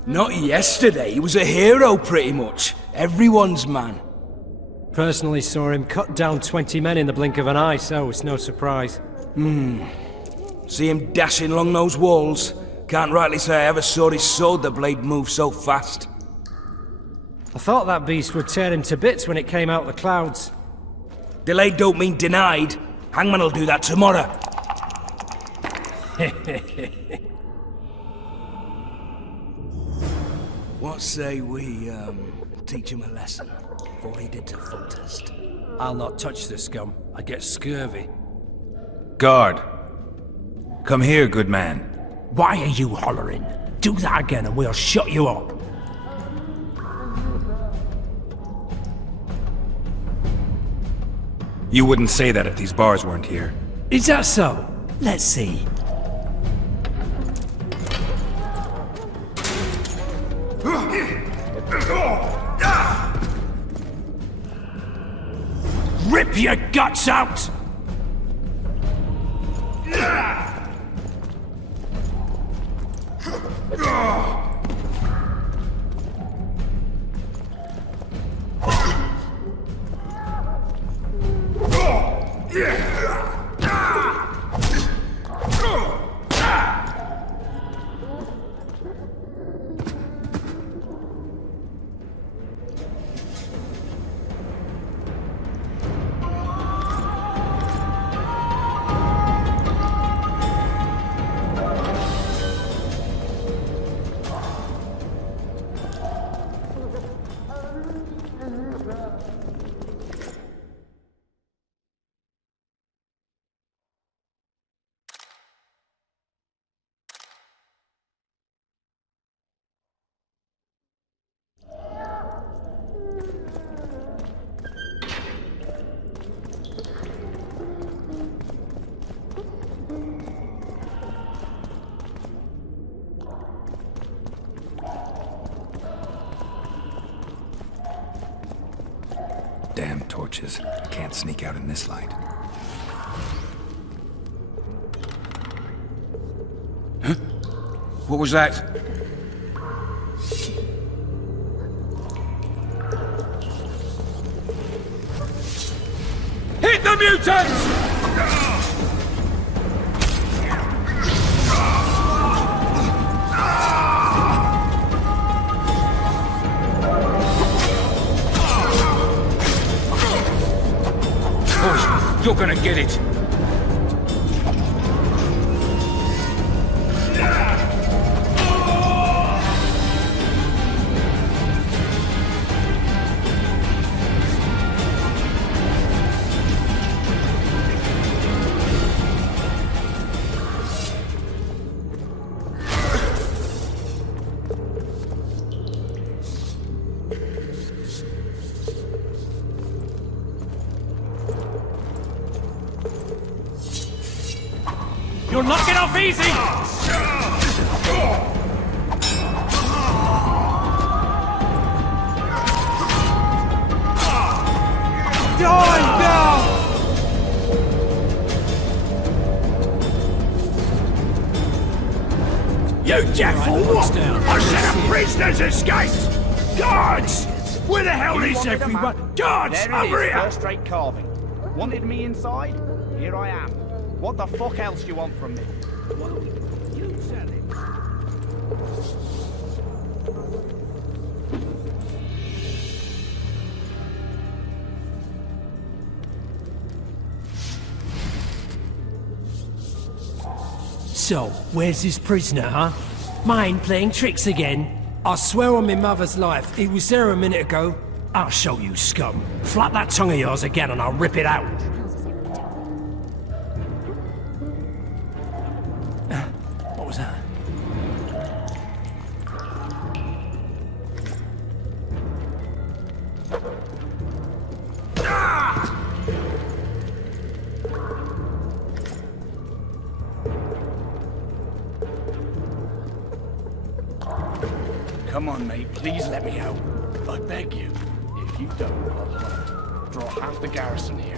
Not yesterday, he was a hero pretty much. Everyone's man. Personally saw him cut down 20 men in the blink of an eye, so it's no surprise. See him dashing along those walls. Can't rightly say I ever saw his sword the blade move so fast. I thought that beast would tear him to bits when it came out of the clouds. Delayed don't mean denied. Hangman'll do that tomorrow. What say we, teach him a lesson? What he did to Foltest. I'll not touch the scum. I get scurvy. Guard. Come here, good man. Why are you hollering? Do that again and we'll shut you up. You wouldn't say that if these bars weren't here. Is that so? Let's see. Rip your guts out! Damn torches. I can't sneak out in this light. Huh? What was that? Hit the mutants! You're gonna get it! You're knocking off easy! Die now! You deaf or what? I said a prisoner's escaped! Guards! Where the hell is everyone? Guards! Over here! First-rate carving. Wanted me inside? Here I am. What the fuck else do you want from me? You tell him. So, where's this prisoner, huh? Mind playing tricks again? I swear on my mother's life, he was there a minute ago. I'll show you, scum. Flap that tongue of yours again and I'll rip it out. What was that? Come on, mate. Please let me out. I beg you. If you don't, I'll hunt. Draw half the garrison here.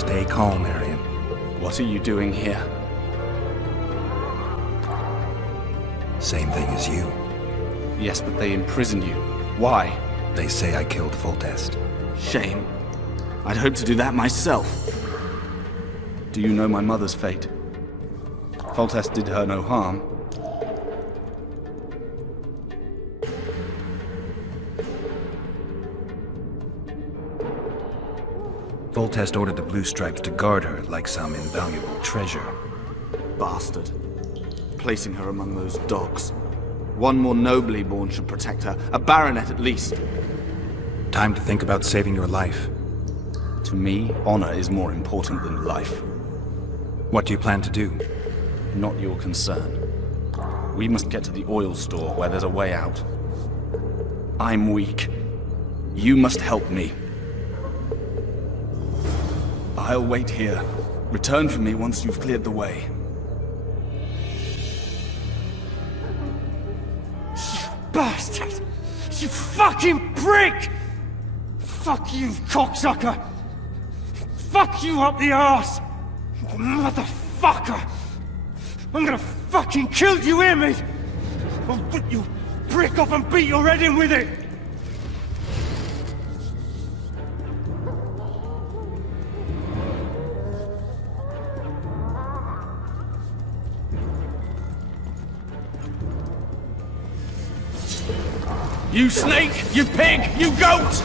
Stay calm, Arian. What are you doing here? Same thing as you. Yes, but they imprisoned you. Why? They say I killed Foltest. Shame. I'd hoped to do that myself. Do you know my mother's fate? Foltest did her no harm. Foltest ordered the Blue Stripes to guard her like some invaluable treasure. Bastard. Placing her among those dogs. One more nobly born should protect her. A baronet at least. Time to think about saving your life. To me, honor is more important than life. What do you plan to do? Not your concern. We must get to the oil store where there's a way out. I'm weak. You must help me. I'll wait here. Return for me once you've cleared the way. You bastard! You fucking prick! Fuck you, cocksucker! Fuck you up the arse! Motherfucker! I'm gonna fucking kill you, hear me? I'll rip you prick off and beat your head in with it! You snake! You pig! You goat!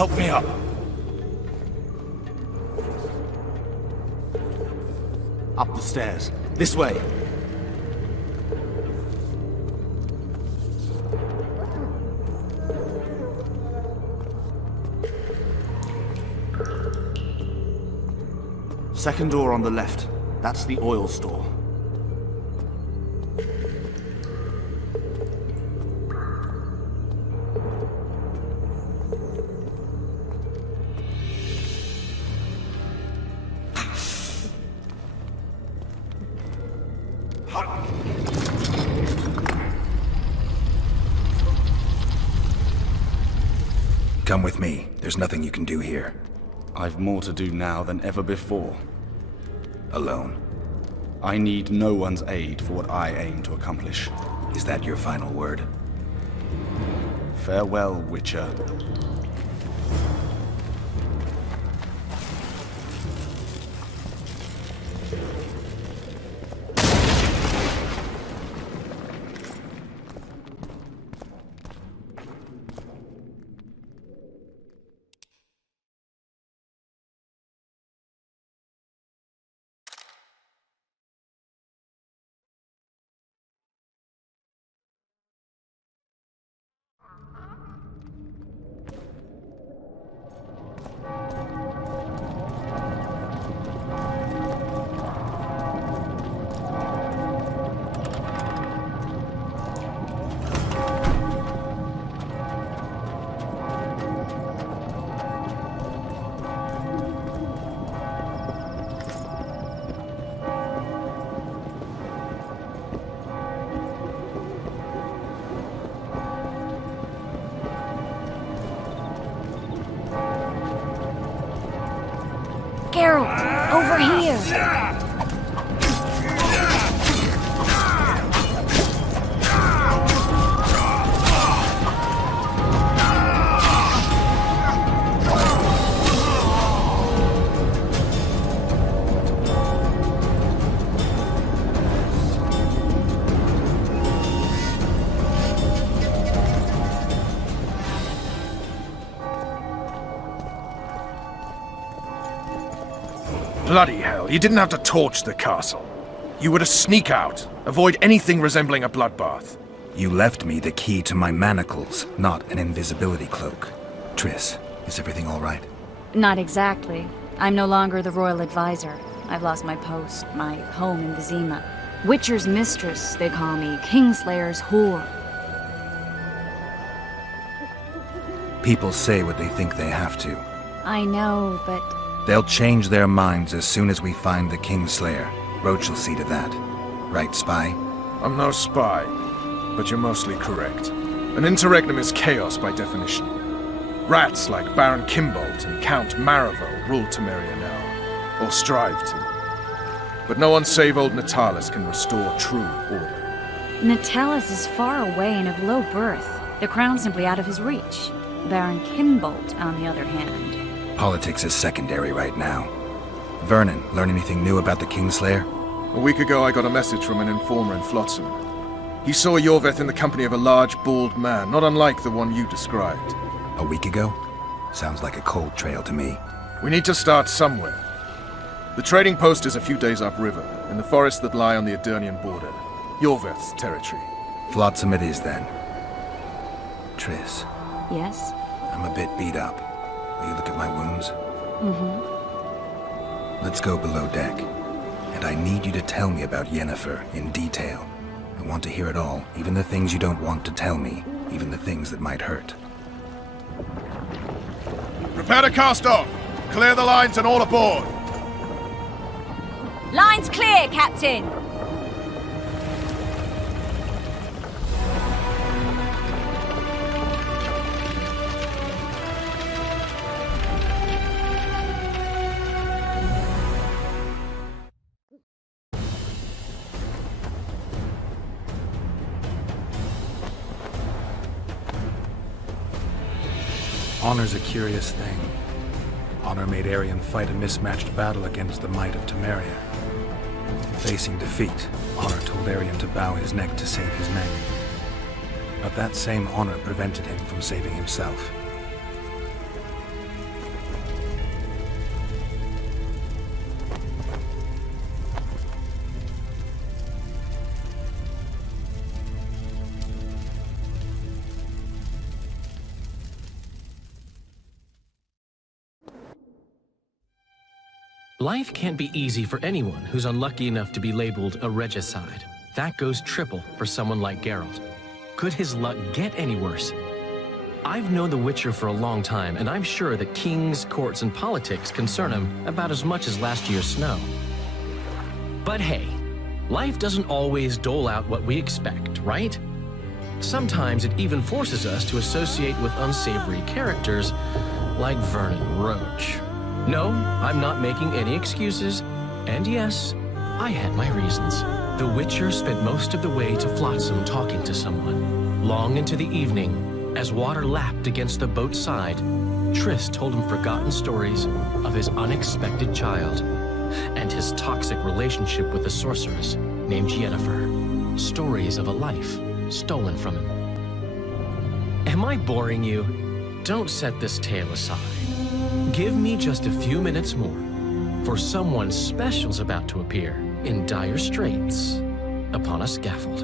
Help me up. Up the stairs. This way. Second door on the left. That's the oil store. Come with me. There's nothing you can do here. I've more to do now than ever before. Alone. I need no one's aid for what I aim to accomplish. Is that your final word? Farewell, Witcher. Geralt, over here! Bloody hell, you didn't have to torch the castle. You were to sneak out, avoid anything resembling a bloodbath. You left me the key to my manacles, not an invisibility cloak. Triss, is everything all right? Not exactly. I'm no longer the royal advisor. I've lost my post, my home in Vizima. Witcher's mistress, they call me. Kingslayer's whore. People say what they think they have to. I know, but... They'll change their minds as soon as we find the Kingslayer. Roach will see to that. Right, spy? I'm no spy, but you're mostly correct. An interregnum is chaos by definition. Rats like Baron Kimbolt and Count Maravel rule Temeria now, or strive to. But no one save old Natalis can restore true order. Natalis is far away and of low birth. The crown's simply out of his reach. Baron Kimbolt, on the other hand... Politics is secondary right now. Vernon, learn anything new about the Kingslayer? A week ago I got a message from an informer in Flotsam. He saw Yorveth in the company of a large, bald man, not unlike the one you described. A week ago? Sounds like a cold trail to me. We need to start somewhere. The trading post is a few days upriver, in the forests that lie on the Edirnian border. Yorveth's territory. Flotsam it is, then. Triss. Yes? I'm a bit beat up. Will you look at my wounds? Mm-hmm. Let's go below deck. And I need you to tell me about Yennefer in detail. I want to hear it all, even the things you don't want to tell me, even the things that might hurt. Prepare to cast off! Clear the lines and all aboard! Lines clear, Captain! Honor's a curious thing. Honor made Arion fight a mismatched battle against the might of Temeria. Facing defeat, Honor told Arion to bow his neck to save his men. But that same honor prevented him from saving himself. Life can't be easy for anyone who's unlucky enough to be labeled a regicide. That goes triple for someone like Geralt. Could his luck get any worse? I've known the Witcher for a long time, and I'm sure that kings, courts, and politics concern him about as much as last year's snow. But hey, life doesn't always dole out what we expect, right? Sometimes it even forces us to associate with unsavory characters like Vernon Roach. No, I'm not making any excuses, and yes, I had my reasons. The Witcher spent most of the way to Flotsam talking to someone. Long into the evening, as water lapped against the boat's side, Triss told him forgotten stories of his unexpected child and his toxic relationship with a sorceress named Yennefer. Stories of a life stolen from him. Am I boring you? Don't set this tale aside. Give me just a few minutes more, for someone special's about to appear in dire straits upon a scaffold.